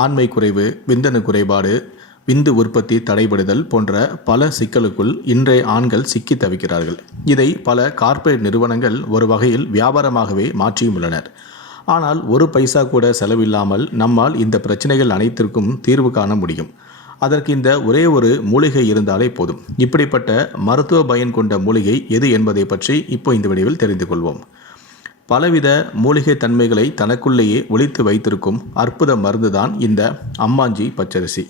ஆண்மை குறைவு, விந்தணு குறைபாடு, விந்து உற்பத்தி தடைபடுதல் போன்ற பல சிக்கலுக்குள் இன்றைய ஆண்கள் சிக்கி தவிக்கிறார்கள். இதை பல கார்ப்பரேட் நிறுவனங்கள் ஒரு வகையில் வியாபாரமாகவே மாற்றியும் உள்ளனர். ஆனால் ஒரு பைசா கூட செலவில்லாமல் நம்மால் இந்த பிரச்சனைகள் அனைத்திற்கும் தீர்வு காண முடியும். அதற்கு இந்த ஒரே ஒரு மூலிகை இருந்தாலே போதும். இப்படிப்பட்ட மருத்துவ பயன் கொண்ட மூலிகை எது என்பதை பற்றி இப்போ இந்த வீடியோவில் தெரிந்து கொள்வோம். பலவித மூலிகை தன்மைகளை தனக்குள்ளேயே ஒளித்து வைத்திருக்கும் அற்புத மருந்துதான் இந்த அம்மாஞ்சி பச்சரிசி.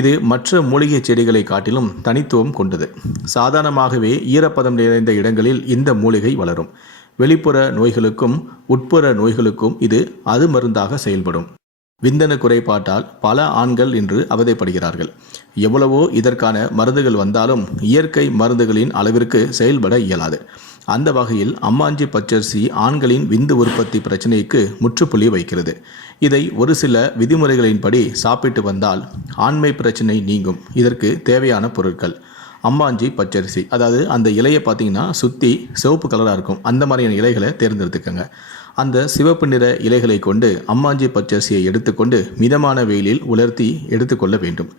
இது மற்ற மூலிகை செடிகளை காட்டிலும் தனித்துவம் கொண்டது. சாதாரணமாகவே ஈரப்பதம் நிறைந்த இடங்களில் இந்த மூலிகை வளரும். வெளிப்புற நோய்களுக்கும் உட்புற நோய்களுக்கும் இது அது மருந்தாக செயல்படும். விந்தணு குறைபாட்டால் பல ஆண்கள் இன்று அவதைப்படுகிறார்கள். எவ்வளவோ இதற்கான மருந்துகள் வந்தாலும் இயற்கை மருந்துகளின் அளவிற்கு செயல்பட இயலாது. அந்த வகையில் அம்மாஞ்சி பச்சரிசி ஆண்களின் விந்து உற்பத்தி பிரச்சனைக்கு முற்றுப்புள்ளி வைக்கிறது. இதை ஒரு சில விதிமுறைகளின்படி சாப்பிட்டு வந்தால் ஆண்மை பிரச்சனை நீங்கும். இதற்கு தேவையான பொருட்கள்: அம்மாஞ்சி பச்சரிசி, அதாவது அந்த இலையை பார்த்தீங்கன்னா சுற்றி சிவப்பு கலராக இருக்கும். அந்த மாதிரியான இலைகளை தேர்ந்தெடுத்துக்கங்க. அந்த சிவப்பு நிற இலைகளை கொண்டு அம்மாஞ்சி பச்சரிசியை எடுத்துக்கொண்டு மிதமான வெயிலில் உலர்த்தி எடுத்துக்கொள்ள வேண்டும்.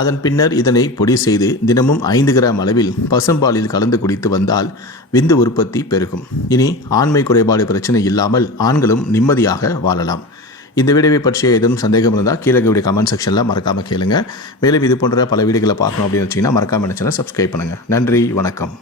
அதன் பின்னர் இதனை பொடி செய்து தினமும் 5 கிராம் அளவில் பசும்பாலில் கலந்து குடித்து வந்தால் விந்து உற்பத்தி பெருகும். இனி ஆண்மை குறைபாடு பிரச்சனை இல்லாமல் ஆண்களும் நிம்மதியாக வாழலாம். இந்த வீடியோவை பற்றிய எதுவும் சந்தேகம் இருந்தால் கீழே வீடியோ கமெண்ட் செக்ஷனில் மறக்காமல் கேளுங்க. மேலும் இது போன்ற பல வீடியோக்களை பார்க்கணும் அப்படின்னு வச்சிங்கன்னா மறக்காமல் சேனலை சப்ஸ்கிரைப் பண்ணுங்கள். நன்றி, வணக்கம்.